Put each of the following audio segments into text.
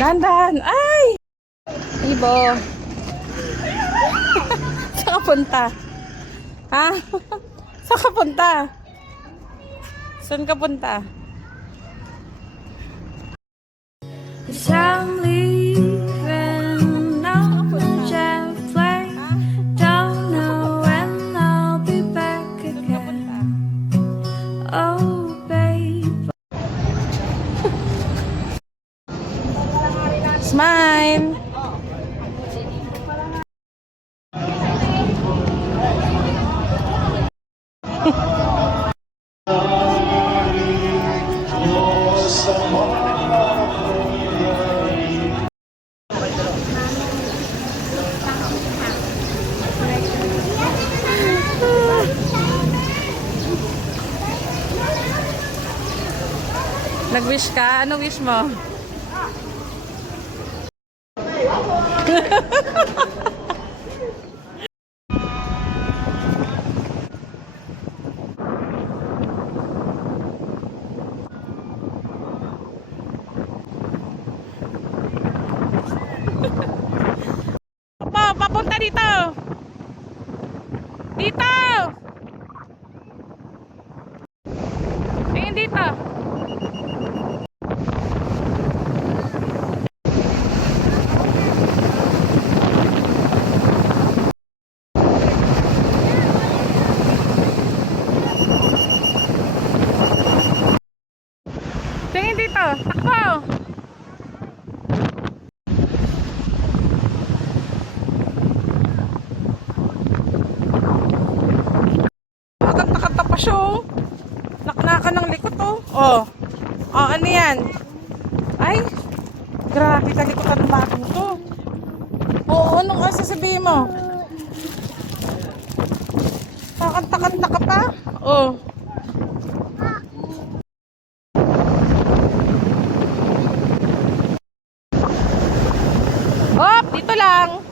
Dandan! Ay! Ibo! Saan ka punta? Ha? Saan ka punta? Saan ka punta? I'm leaving on a jet plane. Don't know when I'll be back again. Oh, babe. Smile! Nag-wish ka? Ano wish mo? Papunta dito! Dito! Tingin dito! Tingin dito! Takbo! Kanta-kanta pa siya oh. Naknakan ng likot oh. Oh. Oh, ano yan? Ay, grabe kalikutan ng batong to. Oo, anong sasabihin mo? Kakanta-kanta ka pa? Oh. Hop, dito lang.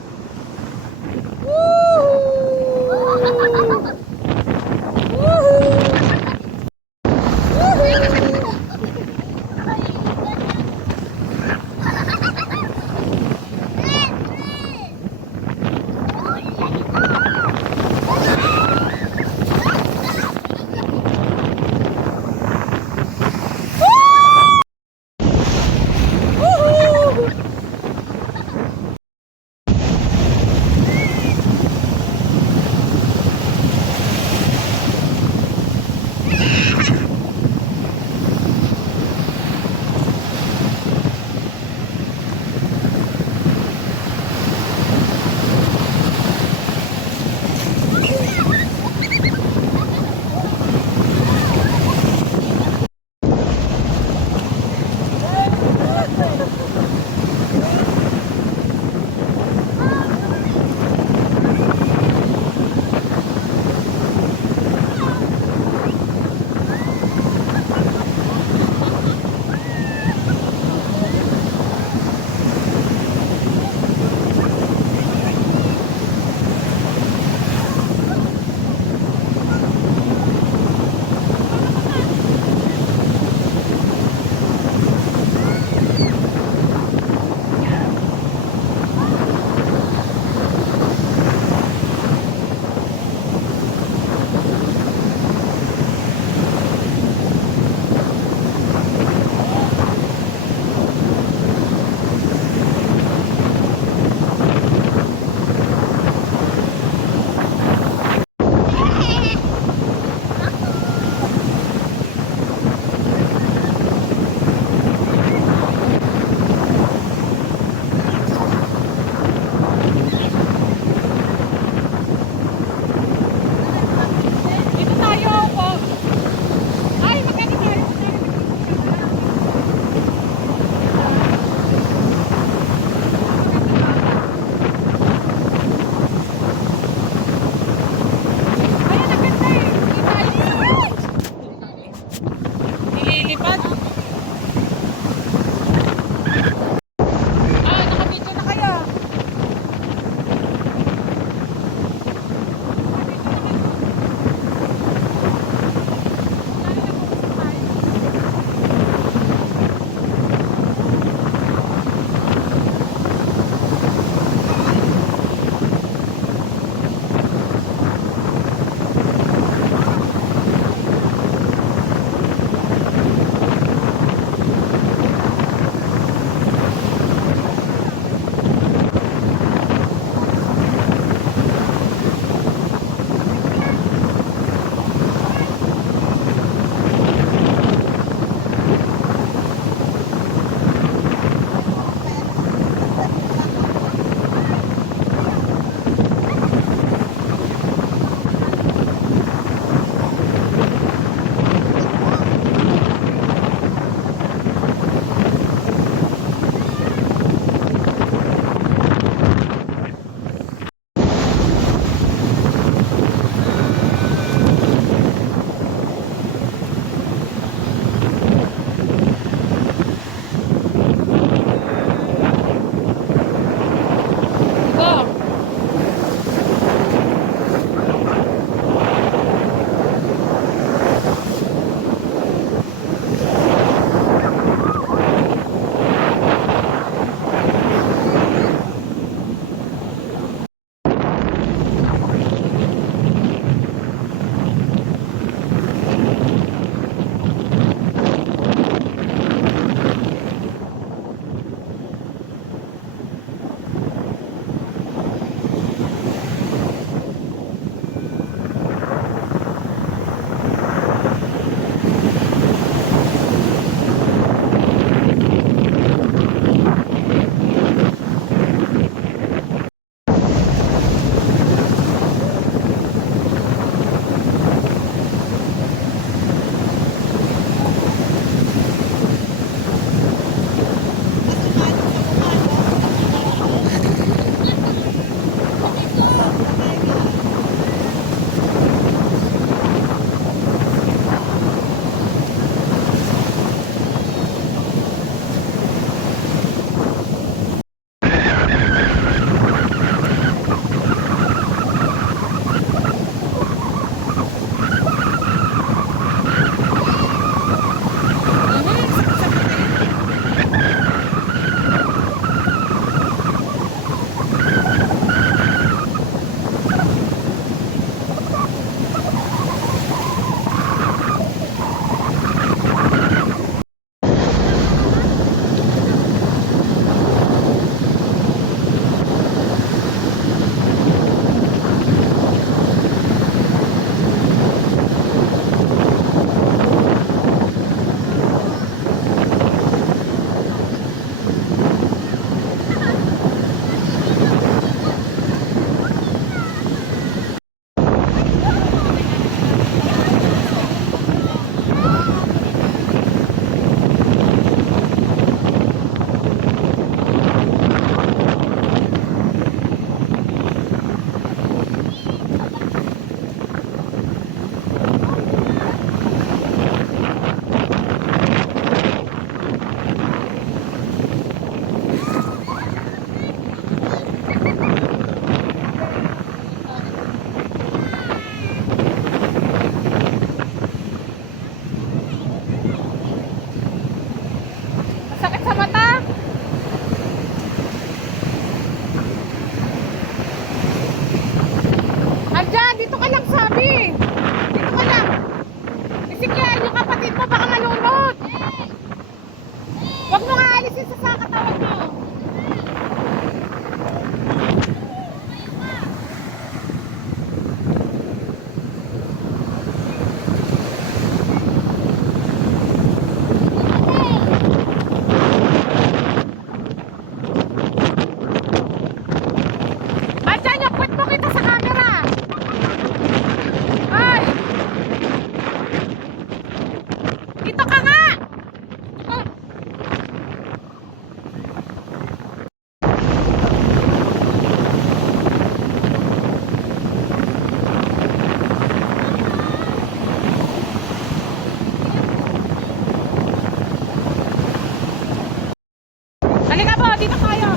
Halika po, dito tayo.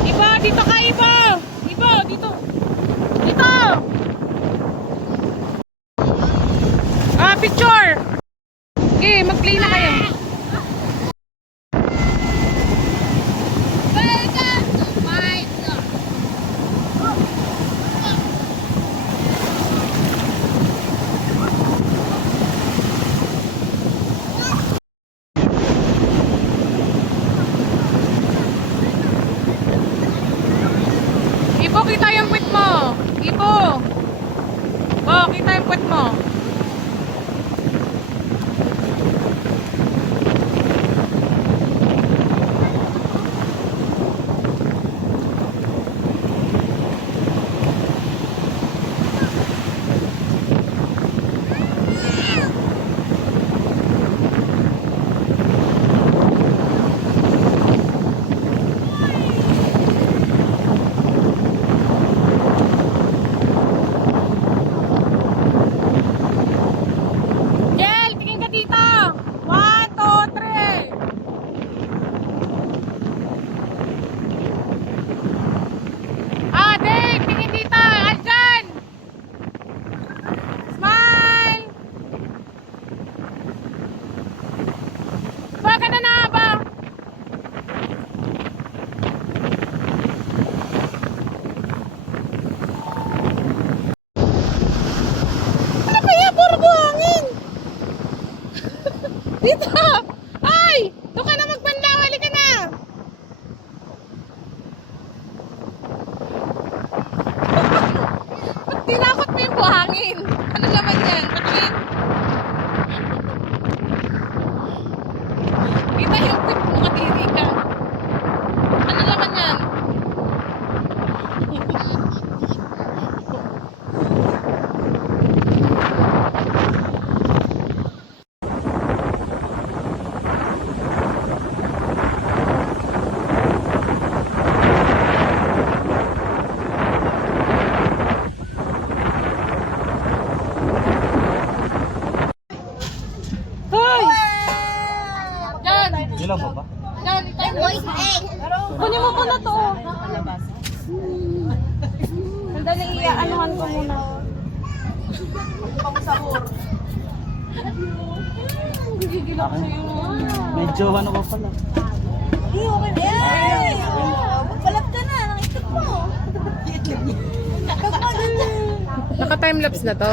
Ibo, dito ka, Ibo! Ibo, dito! Dito! Ah, picture! Okay, mag-play na kayo. Ibo, kita yung puwet mo. Ibo. Oh, kita yung puwet mo. Jel, tingin ka dito. 1, 2, 3. Ah, Dave, tingin dito. Andyan. Smile. Ba, ganda na ba? Ano kaya? Puro buhangin. Dito! Ay! Doon ka na magbandaw. Halika na! Ba't tinakot mo yung buhangin? Ano naman yan? Patingin? Kita yung pit mo, kadiri ka. Ano naman yan? Hoy! Yan! Ilaw mo ba? Yan! Kunin mo muna to. Sandali, iaanuhan ko muna. Gigigil ako sa'yo. Medyo ano ka pala. Magbalat ka na, nakikita mo. Naka-timelapse na to?